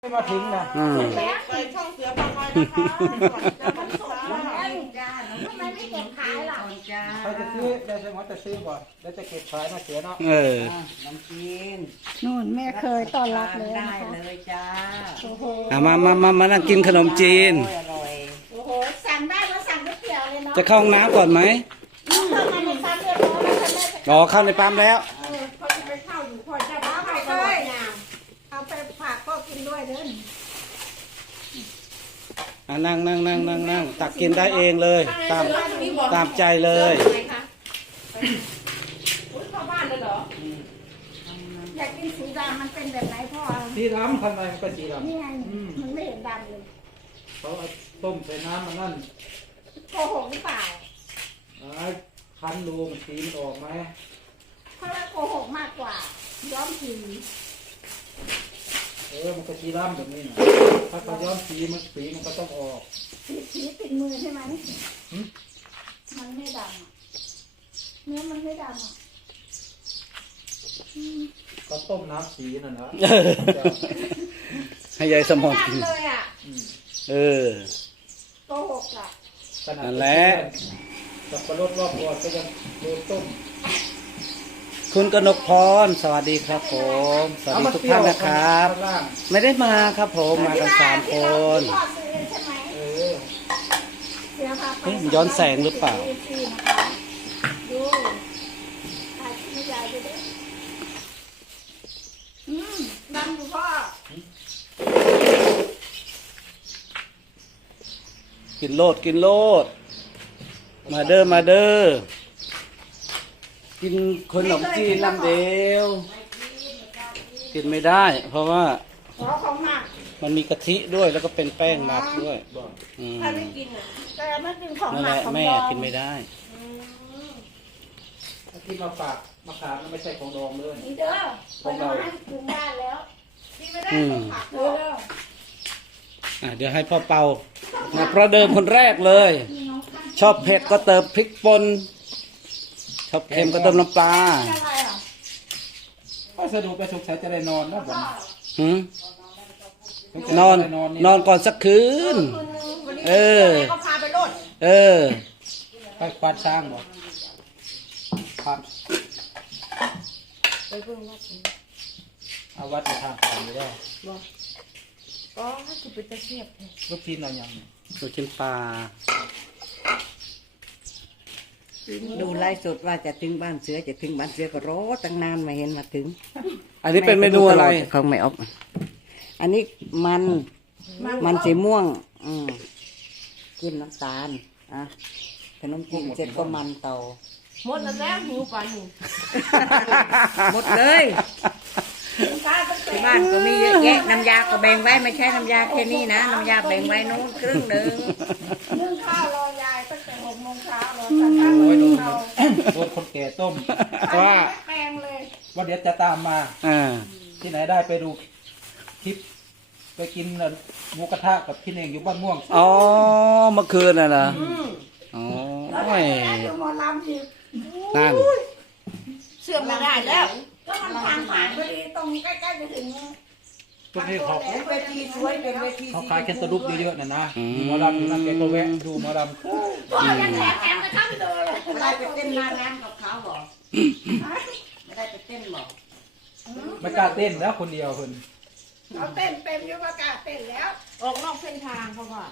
ไม่มาถึงนะไปช่องเสือปลาน้อยนะคะมันสดมากจ้าทำไมไม่เก็บขายล่ะเขาจะซื้อได้สมมติจะซื้อก่อนแล้วจะเก็บขายมาเสียเนาะน้ำจีนนู่นแม่เคยต้อนรับเลยได้เลยจ้าโอ้โหมานั่งกินขนมจีนอร่อยโอ้โหสั่งได้แล้วสั่งไม่เปลี่ยวเลยเนาะจะเข้าห้องน้ำก่อนไหมเข้ามาในปั๊มเรียบร้อยแล้วค่ะแม่อ๋อเข้าในปั๊มแล้วพอจะไปเข้าอยู่พอจะบ้าไปเลยเอาไปฝากก็กินด้วยเด้อนั่งตักกินได้เองเลยตามใจเลยเข้าบ้านเลยเหรออยากกินสีดำมันเป็นแบบไหนพ่อสีดำทำไมมันเป็นสีดำนี่ไงมันไม่เห็นดำเลยเขาเอาต้มใส่น้ำมันนั่นโกหกหรือเปล่าคั้นดูมันสีมันออกไหมเพราะว่าโกหกมากกว่าย้อมสีมันก็สีดำแบบนี้นะถ้าเขาย้อมสีมันก็ต้องออกสีติดมือใช่ไหมมันไม่ดำเนื้อมันไม่ดำก็ต้มน้ำสีนั่นนะให้ยายสมองกินเลยอ่ะโกหกอ่ะนั่นแหละสับปะรดรอบตัวก็ยังโดนต้มคุณกนกพรสวัสดีครับผมสวัสดีทุกท่านนะครับไม่ได้มาครับผมมากัน3 คนย้อนแสงหรือเปล่าดูถ่ายไม่ใหญ่ดูดิดังอยู่พ่อกินโลดมาเด้อกินขนมจีนลำเดียวกินไม่ได้เพราะว่ามันมีกะทิด้วยแล้วก็เป็นแป้งหมักด้วยถ้าไม่กินอ่ะแต่ไม่กินของหมักของแม่กินไม่ได้ถ้ากินมาฝากมาขามไม่ใช่ของดองเลยนี่เด้อของเราถึงบ้านแล้วกินไม่ได้ของผักเด้อเดี๋ยวให้พ่อเปามาประเดิมคนแรกเลยชอบเผ็ดก็เติมพริกป่นชอบเค็มก็เติมน้ำปลาถ้าสะดวกไปสุขใจจะได้นอนนะผมนอนก่อนสักคืนก็พาไปรถไปควานช้างบ่ครับไปเพิ่งวัดเอาวัดไปทางผ่านอยู่ได้ก็ถ้าคือเป็นตะเกียบลูกชิ้นอะไรยังลูกชิ้นปลาดูไล่สดว่าจะถึงบ้านเสือก็รอตั้งนานมาเห็นมาถึงอันนี้เป็นเมนูอะไรของไม่ออกอันนี้มันสีม่วงกินน้ำตาลขนมจีนเสร็จก็มันเตาหมดแล้วหิวปันหมดเลยที่บ้านก็มีเยอะแยะน้ำยาก็แบ่งไว้ไม่ใช่น้ำยาแค่นี้นะน้ำยาแบ่งไว้นู้นครึ่งหนึ่งนึ่งข้าวรอยายตั้งแต่6 โมงเช้ารอโดนคนแก่ต้มว่าแปลงเลยว่าเดี๋ยวจะตามมาที่ไหนได้ไปดูคลิปไปกินหมูกระทะกับพี่เน่งอยู่บ้านม่วงอ๋อเมื่อคืนน่ะเหรออ๋อหมอลำอีกนั่นเสื่อมไม่ได้แล้วก็มันผ่านพอดีตรงใกล้ๆจะถึงพวกนี้เขาเวทีสวยเป็นเวทีเขาขายแค่ตัวรูปเยอะๆน่ะนะหมอลำอยู่นั่นแกก็แวะดูหมอลำพ่อยังแถมนะครับเลยไม่ได้ไปเต้นหน้าร้านกับเขาหรอไม่ได้ไปเต้นหรอไม่กล้าเต้นแล้วคนเดียวคนเขาเต้นเต็มยุวกาเต้นแล้วออกนอกเส้นทางเขาว่า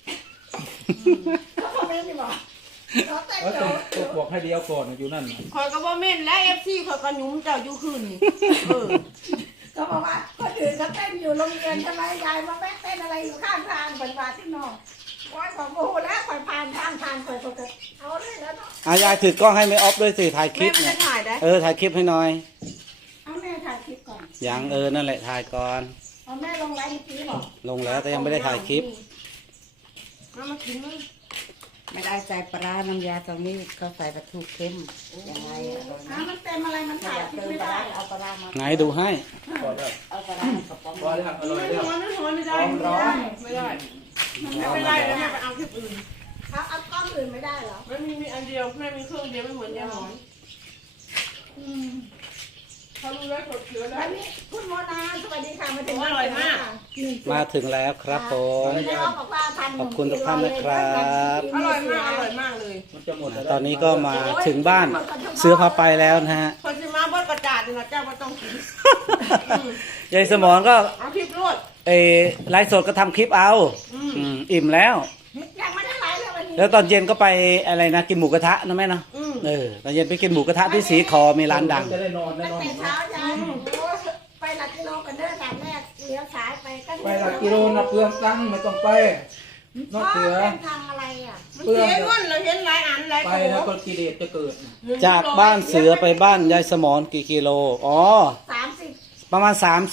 เขาไม่ได้บอกตัวพวกให้เลี้ยวก่อนอยู่นั่นคอยก็บ่เม่นและFCคอยก็หนุ่มเจ้าอยู่คืนนี่ก็บอกว่าคนอื่นเขาเต้นอยู่โรงเรียนใช่ไหมยายมาแวะเต้นอะไรอยู่ข้างทางเป็นบาที่นอกว่าของโอ้แล้วคอยผ่านทางคอยเอาเลยแล้วเนาะยายถือกล้องให้ไม่ออฟด้วยสิถ่ายคลิปเนี่ยถ่ายคลิปให้หน่อยเอาแม่ถ่ายคลิปก่อนยังนั่นแหละถ่ายก่อนเอาแม่ลงไลฟ์คลิปหรอลงแล้วแต่ยังไม่ได้ถ่ายคลิปมากินมั้ยไม่ได้ใส่ปลาน้ำยาตรงนี้ก็ใส่ปลาทูเค็มยังไงมันเต็มอะไรมันถ่ายไม่ได้เอาปลามาไหนดูให้เอาปลากระป๋องร้อนอร่อยเลยไม่ได้ไม่ได้แล้วแม่ไปเอาคลิปอื่นเอากล้องอื่นไม่ได้เหรอไม่มีอันเดียวแม่มีเครื่องเดียวไม่เหมือนยายหมอนเขารู้แล้วสดเชื้อแล้วนี่คุณโมนาสวัสดีค่ะมาถึงอร่อยมากมาถึงแล้วครับผมแม่อ้อบอกว่าทานขอบคุณทุกท่านนะครับอร่อยมากอร่อยมากเลยมันจะหมดตอนนี้ก็มาถึงบ้านเสือพาไปแล้วนะฮะคนสิมาเบิดกระจาดนี่นะเจ้าก็ต้องกินยายสมอนก็เอาพริกรวดไลฟ์สดก็ทำคลิปเอาอิ่มแล้วยังไม่ได้ไหลเลยวันนี้แล้วตอนเย็นก็ไปอะไรนะกินหมูกระทะนะแม่เนาะตอนเย็นไปกินหมูกระทะที่สีคอมีร้านดังจะได้นอนได้ตั้งนอนแต่เช้ายันไปหลักกิโลกันเด้อตามแรกเลี้ยวซ้ายไปก็ไปหลักกิโลนะเปลืองตังค์ไม่ต้องไปนอกเสือเป็นทางอะไรอ่ะมันเห็นวันเราเห็นหลายอันหลายไปตัวแล้วก็กิเลสจะเกิดจากบ้านเสือไปบ้านยายสมอนกี่กิโลอ๋อ 30 ประมาณ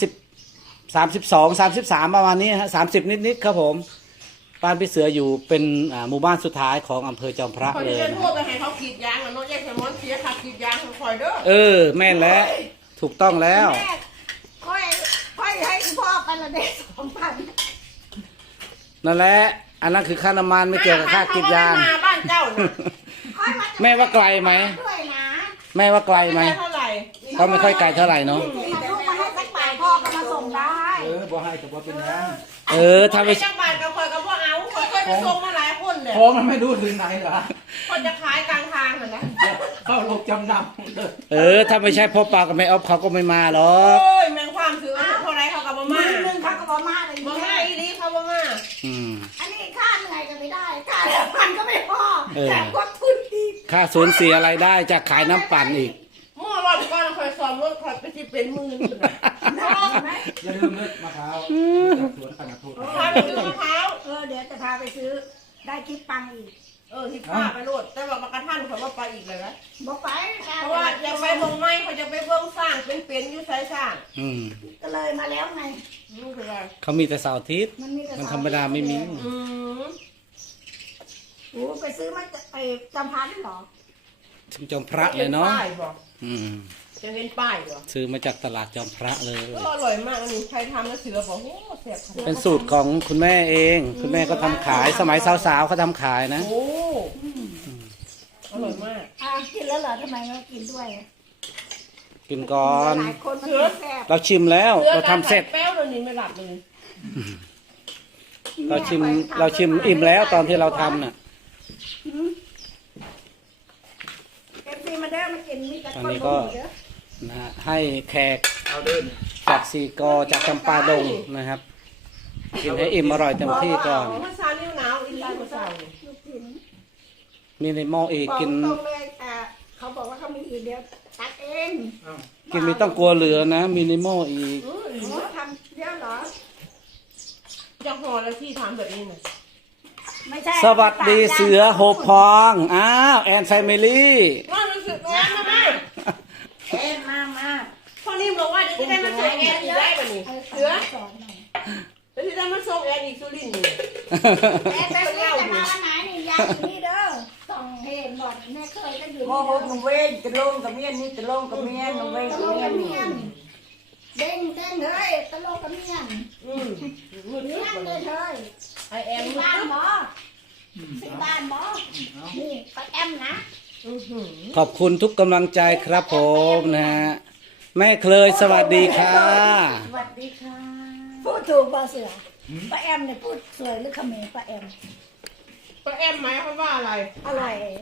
32 33ประมาณนี้ฮะ30นิดๆครับผมบ้านพี่เสืออยู่เป็นหมู่บ้านสุดท้ายของอำเภอจอมพระคนเลที่ยเดินนะทั่วไปให้เขากรีดยางนะน้องแยกแซมอนเสียขาดกรีดยางคอยเด้อแม่นแล้วถูกต้องแล้วแม่ค่อยให้พ่อไปละเด็ก2,000 นั่นแหละอันนั้นคือค่าน้ำมันไม่เกี่ยวกับค่ากรีดยางเขไม่มาบ้านเจ้าน่ะค่อยมาจะแม่ว่าไกลไหมด้วยนะแม่ว่าไกลไหมไม่เท่าไหร่ก็ไม่ค่อยไกลเท่าไหร่เนาะมาลูกมาให้สักบาทพ่อก็มาส่งได้บ่ให้แต่ว่าเป็นยังถ้าไม่จักบาทก็คอยกับพวกเอาคอยไปส่งมาหลายคนเลยของมันไม่ดูถึงไหนเหรอคนจะขายกลางทางเหรอนะเข้าโลกจำนำเลยถ้าไม่ใช่พ่อปากับแม่ออฟเขาก็ไม่มาหรอกโอ้ยแมงความซื้อเท่าไรเขากับบ่มืมาอหนึ่งเขาก็บอกมาเลยบ่มาอีนี้เขาบ่มาอืมอันนี้ค่าเหนื่อยก็ไม่ได้ค่าแรงมันก็ไม่พอเออแต่กดทุนอีกค่าสูญเสียอะไรายได้จากขายน้ำปั่นอีกเมื่อรอบก่อนคอยซ้อมรถคอยไปที่เป็นมือนี่นะได้ไหมอย่าลืมเลือกมะพร้าวจากสวนขนาดทุนพาไปซื้อมะพร้าวเดี๋ยวจะพาไปซื้อได้คลิปปังอีกที่ป้าไปโลดแต่ว่ากระทันเขาว่าไปอีกเลยนะบอกไปเพราะว่าจะไปเบิ่งไม้เขาจะไปเบิ่งสร้างเป็นอยู่ไสสร้างอืมก็เลยมาแล้วไงนี่คืออะไรเขามีแต่เสาร์อาทิตย์มันมีแต่มันธรรมดาไม่มีโอ้ไปซื้อมาไปจำพาได้เหรอถึงจอมพระเลยเนาะป้ายบอกอืมจะเห็นป้ายเหรอซื้อมาจากตลาดจอมพระเลยก็อร่อยมากอันนี้ใครทำแล้วเสือบอกโอ้แซ่บขนาดเป็นสูตรของคุณแม่เอง คุณแม่ก็ทำขายสมัยสาวๆเขาทำขายนะโอ้อร่อยมากกินแล้วเหรอทำไมเรากินด้วยกินก่อนหลายคนมันกินแซ่บเราชิมแล้วเราทำเสร็จแป้วเลยนี่ไม่หลับเลยเราชิมอิ่มแล้วตอนที่เราทำน่ะเอฟซีมาเด้อมากินมีแต่อันคนนี้บ่ก็มีเด้อนะฮะให้แขกเอาเดินจากสีกอจากจำปาดงนะครับ กินให้อิ่มอร่อยเต็มที่ก่อนเมื่อเช้านิ้วหนาวอีกแล้วเมื่อเช้านี่ลูกชิ้นมีในหม้ออีกบอกกินตรงเลยเขาบอกว่าเขามีอีกเดียวตัดเองกินไม่ต้องกลัวเหลือนะ มีในหม้ออีกโอ้ทำเยอะเหรอจะห่อแล้วที่ทำแบบนี้น่ะไม่ใช่สวัสดีเสือหกพอง อ้าวแอนแฟมิลี่ว่ารู้สึกแอนมากเอ็นมามาพ่อนิ่มบอกว่าเดี๋ยวจะได้มาส่งแอนอีกได้ป่ะนี่เสือสอนหน่อยเดี๋ยวจะได้มาส่งแอนอีกสุรินทร์นี่แอนไปเรียนจะมาวันไหนนี่ยายอยู่นี่เด้อต้องเห็นหมดแม่เคยก็อยู่โอ้นี่โหเด้อหนูเวงตะลงกับเมียนนี่ตะลงกับเมียนหนูเวงตะกับโลเมียกนกับเมียนเด้งเด้งเฮ้ยตะโลกกับเมียนมืดเมียนเลยเฮ้ยไอแอนสีมืบ้านดบอสีบ้านบอนี่ป้าแอมนะขอบคุณทุกกำลังใจครับผมนะฮะ แม่เคยสวัสดีค่ะสวัสดีค่ะพูดถูกป่ะเสือป้าแอมเนี่ยพูดสวยหรือเขมรป้าแอมป้าแอมหมายความว่าอะไรอะไร